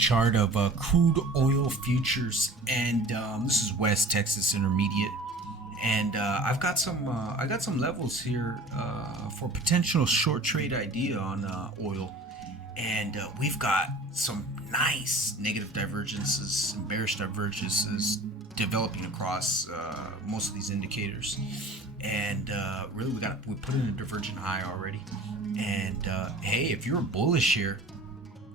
chart of crude oil futures, and this is West Texas Intermediate, and I got some levels here for potential short trade idea on oil, and we've got some nice negative divergences and bearish divergences developing across most of these indicators, and really we put in a divergent high already, and hey, if you're bullish here,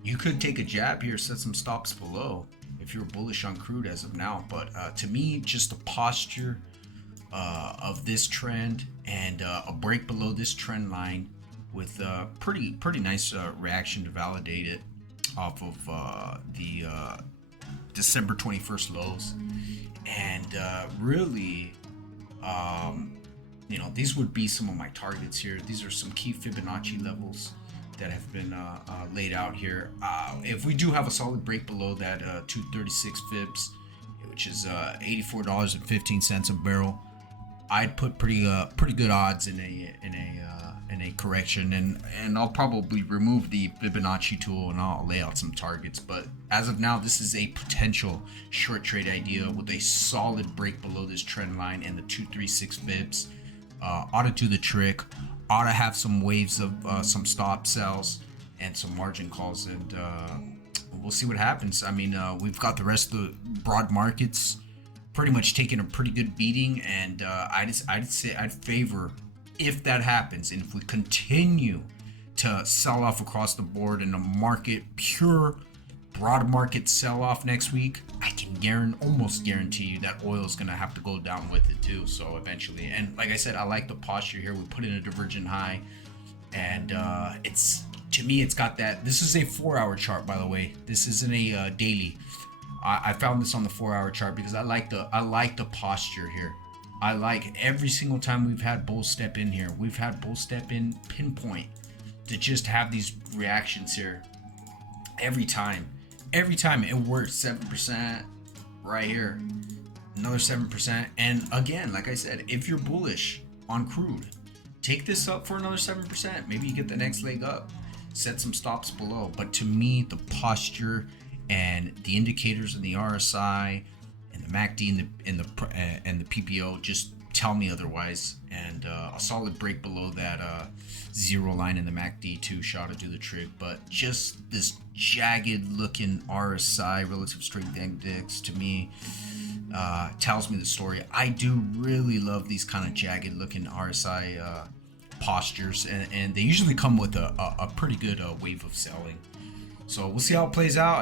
you could take a jab here, set some stops below if you're bullish on crude as of now. But to me, just the posture of this trend and a break below this trend line with pretty nice reaction to validate it off of the December 21st lows. And really, these would be some of my targets here. These are some key Fibonacci levels that have been laid out here. If we do have a solid break below that 236 fibs, which is $84.15 a barrel, I'd put pretty good odds in a correction, and I'll probably remove the Fibonacci tool and I'll lay out some targets. But as of now, this is a potential short trade idea with a solid break below this trend line and the 236 fibs. Ought to do the trick. Ought to have some waves of some stop sells and some margin calls, and we'll see what happens. I mean, we've got the rest of the broad markets pretty much taking a pretty good beating, and I'd favor, if that happens, and if we continue to sell off across the board in a market, pure broad market sell off next week, I can almost guarantee you that oil is going to have to go down with it too. So eventually, and like I said, I like the posture here. We put in a divergent high, and to me, it's got that. This is a 4-hour chart, by the way. This isn't a daily. I found this on the 4-hour chart because I like the posture here. I like every single time we've had bull step in here. We've had bull step in pinpoint to just have these reactions here every time. Every time it works. 7% right here, another 7%. And again, like I said, if you're bullish on crude, take this up for another 7%. Maybe you get the next leg up, set some stops below. But to me, the posture and the indicators in the RSI and the MACD and the PPO just tell me otherwise. And a solid break below that zero line in the MACD too shot to do the trick. But just this jagged looking RSI, relative strength index, to me tells me the story. I do really love these kind of jagged looking RSI postures, and they usually come with a pretty good wave of selling. So we'll see how it plays out.